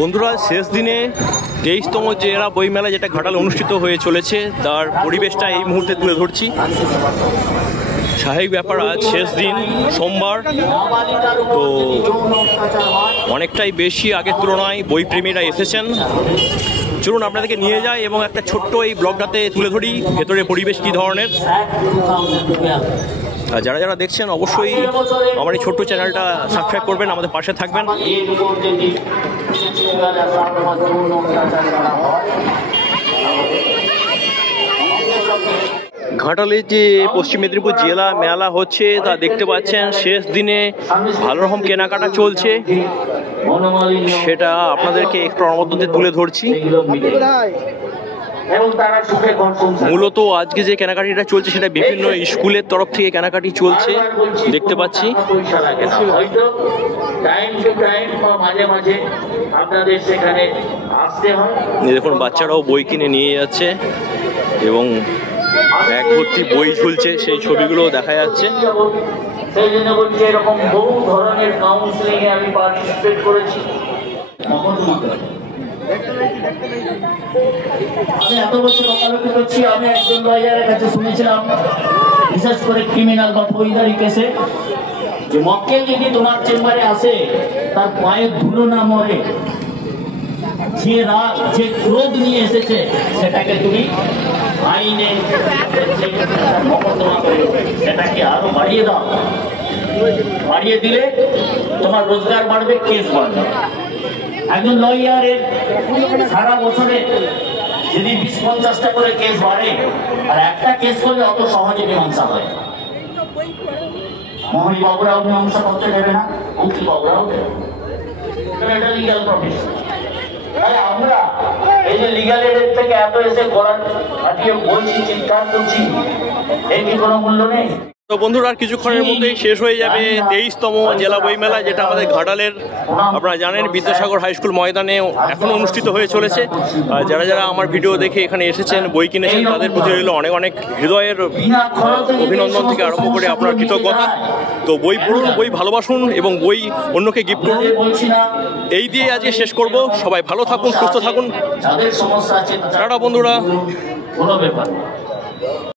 বন্ধুরা, শেষ দিনে 23তম জেলা বইমেলা যেটা ঘাটালে অনুষ্ঠিত হয়ে চলেছে তার পরিবেশটা এই মুহূর্তে তুলে ধরছি। স্বাভাবিক ব্যাপার, আজ শেষ দিন, সোমবার, তো অনেকটাই বেশি আগের তুলনায় বইপ্রেমীরা এসেছেন। চলুন আপনাদেরকে নিয়ে যাই এবং একটা ছোট্ট এই ব্লগটাতে তুলে ধরি ভেতরে পরিবেশ কী ধরনের। আর যারা যারা দেখছেন অবশ্যই আমার এই ছোট্ট চ্যানেলটা সাবস্ক্রাইব করবেন, আমাদের পাশে থাকবেন। ঘাটালে যে পশ্চিম মেদিনীপুর জেলা মেলা হচ্ছে তা দেখতে পাচ্ছেন, শেষ দিনে ভালো রকম কেনাকাটা চলছে, সেটা আপনাদেরকে একটু অনবদ্যতে তুলে ধরছি। মূলত আজকে যে কেনাকাটিটা চলছে সেটা বিভিন্ন স্কুলের তরফ থেকে কেনাকাটি চলছে দেখতে পাচ্ছি। দেখুন, বাচ্চারাও বই কিনে নিয়ে যাচ্ছে এবং এক ভর্তি বই ঝুলছে, সেই ছবিগুলো দেখা যাচ্ছে। সেই জন্য বলছি, এরকম বহু ধরনের কাউন্সিলিং এ আমি পার্টিসিপেট করেছি। আমি এত বছর ওকালতি করছি, আমি একজন লয়ারের কাছে শুনেছিলাম, বিশেষ করে ক্রিমিনাল বা ফৌজদারি কেসে, যে মক্কেল যদি তোমার চেম্বারে আসে তার পায়ে ধুলো না মরে, যে রাগ যে ক্রোধ নিয়ে এসেছে সেটাকে তুমি আইনে মকদ্দমা করে সেটাকে আরো বাড়িয়ে দাও। বাড়িয়ে দিলে তোমার রোজগার বাড়বে, কেস বাড়বে। একজন লয়ারের সারা বছরে যদি 20-50টা করে কেস বাড়ে, আর একটা কেস করলে অত সহজে মীমাংসা হয়। মহরি বাবুরাও মীমাংসা করতে দেবে না, উকিল বাবুরাও দেবে, এটা লিগ্যাল প্রফেশন। তাহলে আমরা এই যে লিগ্যাল এডের থেকে এত এসে গলার ফাটিয়ে বলছি, চিৎকার করছি, এই কি কোনো মূল্য নেই? তো বন্ধুরা, আর কিছুক্ষণের মধ্যেই শেষ হয়ে যাবে 23তম জেলা বইমেলা, যেটা আমাদের ঘাটালের, আপনারা জানেন, বিদ্যাসাগর হাই স্কুল ময়দানে এখন অনুষ্ঠিত হয়ে চলেছে। যারা যারা আমার ভিডিও দেখে এখানে এসেছেন, বই কিনেছেন, তাদের প্রতি রইল অনেক অনেক হৃদয়ের অভিনন্দন থেকে আরম্ভ করে আপনার কৃতজ্ঞতা। তো বই পড়ুন, বই ভালোবাসুন এবং বই অন্যকে গিফট করুন। এই দিয়ে আজকে শেষ করব। সবাই ভালো থাকুন, সুস্থ থাকুন। টাটা বন্ধুরা।